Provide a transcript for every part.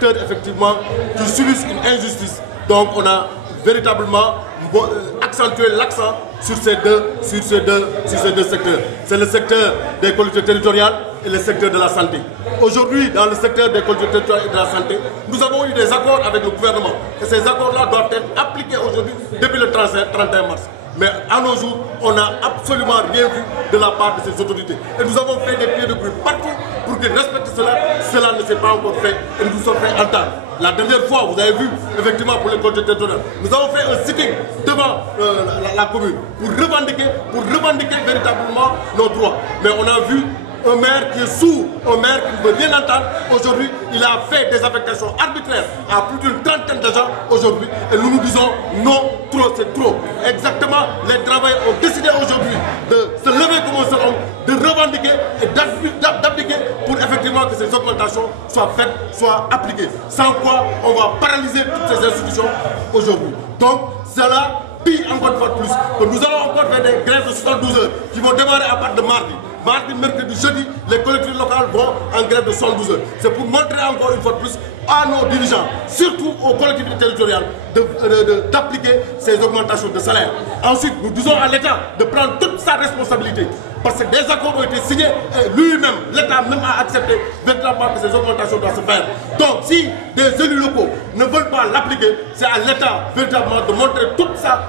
secteur effectivement qui subissent une injustice. Donc on a véritablement accentué l'accent sur ces deux secteurs. C'est le secteur des collectivités territoriales et le secteur de la santé. Aujourd'hui, dans le secteur des collectivités territoriales et de la santé, nous avons eu des accords avec le gouvernement. Et ces accords-là doivent être appliqués aujourd'hui depuis le 31 mars. Mais à nos jours, on n'a absolument rien vu de la part de ces autorités. Et nous avons fait des pieds de bruit partout pour qu'ils respectent cela. Cela ne s'est pas encore fait et nous nous sommes fait entendre. La dernière fois, vous avez vu, effectivement, pour les collectivités territoriales, nous avons fait un sitting devant la commune pour revendiquer véritablement nos droits. Mais on a vu un maire qui est sourd, un maire qui ne veut rien entendre. Aujourd'hui, il a fait des affectations arbitraires à plus d'une trentaine d'agents aujourd'hui. Et nous nous disons non, trop c'est trop. Exactement, les travailleurs ont décidé aujourd'hui de se lever comme un seul homme, de revendiquer et d'appliquer pour effectivement que ces augmentations soient faites, soient appliquées. Sans quoi, on va paralyser toutes ces institutions aujourd'hui. Donc, cela pire encore une fois de plus que nous allons encore faire des grèves de 72 heures qui vont démarrer à partir de mardi. Mardi, mercredi, jeudi, les collectivités locales vont en grève de 72 heures. C'est pour montrer encore une fois de plus à nos dirigeants, surtout aux collectivités territoriales, d'appliquer ces augmentations de salaire. Ensuite, nous disons à l'État de prendre toute sa responsabilité. Parce que des accords ont été signés et lui-même, l'État même a accepté véritablement que ces augmentations doivent se faire. Donc si des élus locaux ne veulent pas l'appliquer, c'est à l'État véritablement de montrer toute sa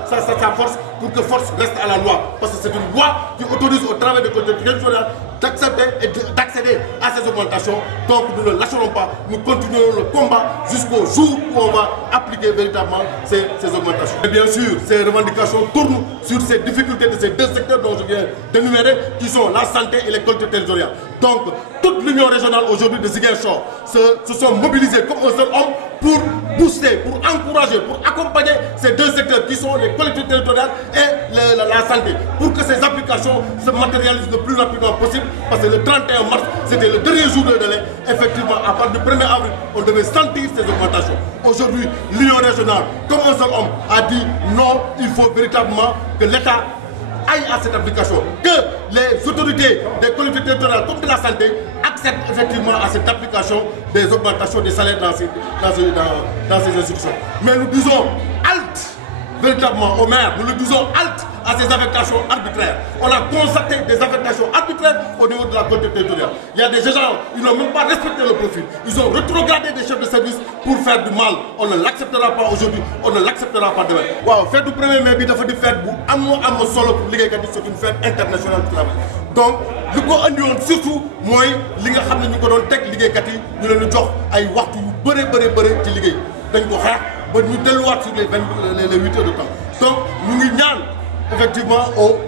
force pour que force reste à la loi. Parce que c'est une loi qui autorise au travail des collectivités territoriales d'accepter et d'accéder à ces augmentations. Donc nous ne lâcherons pas, nous continuerons le combat jusqu'au jour où on va appliquer véritablement ces augmentations. Et bien sûr, ces revendications tournent sur ces difficultés de ces deux secteurs dont je viens d'énumérer, qui sont la santé et les collectivités territoriales. Donc toute l'union régionale aujourd'hui de Ziguinchor se sont mobilisés comme un seul homme pour booster, pour encourager, pour accompagner ces deux secteurs qui sont les collectivités territoriales et la santé, pour que ces applications se matérialisent le plus rapidement possible, parce que le 31 mars, c'était le dernier jour de délai. Effectivement, à partir du 1er avril, on devait sentir ces augmentations. Aujourd'hui, l'union régionale, comme un seul homme, a dit non, il faut véritablement que l'État aille à cette application, que les autorités des collectivités territoriales comme de la santé acceptent effectivement à cette application des augmentations des salaires dans ces institutions. Mais nous disons halte véritablement aux maires, nous le disons halte à ces affectations arbitraires. On a constaté des affectations arbitraires au niveau de la collectivité territoriale. Il y a des gens, ils n'ont même pas respecté le profil. Ils ont rétrogradé des chefs de service pour faire du mal. On ne l'acceptera pas aujourd'hui, on ne l'acceptera pas demain. Waaw, fête du 1er mai bi dafa di fête bu am solo pour liggéeykat yi, c'est une fête internationale du travail. Donc li ko andi woon surtout mooy li nga xam ne ñu ko doon teg liggéeykat yi ñu leen di jox ay waxtu yu bëre ci liggéey. Dañ ko xeex ba ñu delluwaat sur les 8 heures de temps. Donc ñu ngi ñaan effectivement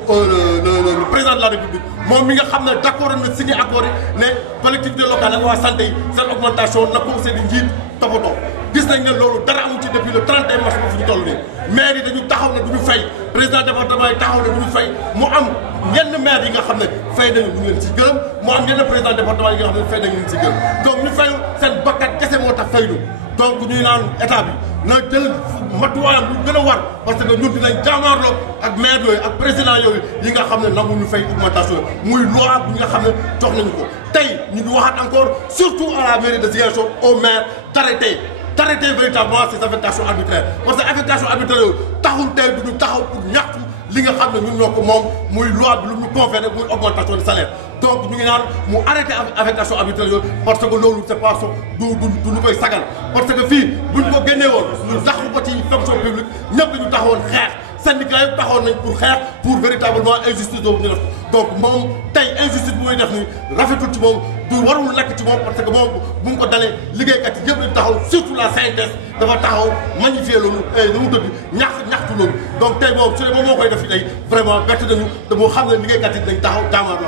le président de la République moom mi nga xam ne d'accord na signé accord yi ne collectivité locale ak waa santé yi seen augmentation na ko seen i njiit toppatoo. Gis nañ ne loolu dara amu ci depuis le 31 mars ba fu ñu toll nii maire yi dañu taxaw ne du ñu fay président département yi taxaw ne du ñu fay mu am ñenn maire yi nga xam ne fay nañu ñu leen ci gërëm mu am ñenn président département yi nga xam ne fay nañu leen ci gërëm donc ñu fayul seen bakkat kese moo tax faydu donc ñuy naan état bi na jël matuwaayam lu gën a war parce que ñun dinañ jaamaarloo ak maire yooyu ak président yooyu yi nga xam ne nangu ñu fay augmentation muy loi bi nga xam ne jox nañu ko tey ñu ngi waxaat encore surtout à la mairie de Ziguinchor au maire d'arrêter véritablement ces affectations arbitraires parce que affectation arbitraire yooyu taxul tey du ñu taxaw pour ñaxtu li nga xam ne ñun ñoo ko moom muy loi bi lu ñu conféré muy augmentation de salaire donc ñu ngi naan mu arrêté affectation arbitraire yooyu parce que loolu c'est pas du ñu koy sagal parce que fii buñ ko génnee woon ñu taxu ko ci fonction publique ñëpp ñu taxawoon xeex syndicat yëpp taxawoon nañ pour xeex pour véritablement injustice boobu ñu def donc moom tey injustice bu muy def ni rafetul ci moom du warul nekk ci moom parce que moom bu mu ko dalee liggéeykat yi yëpp ñu taxaw surtout la CNTS dafa taxaw magnifier loolu nu mu tëdd ñaxtu loolu donc tey moom su dee moom moo koy def tey vraiment bett nañu te moo xam ne liggéeykat yi dañ taxaw jaamaar la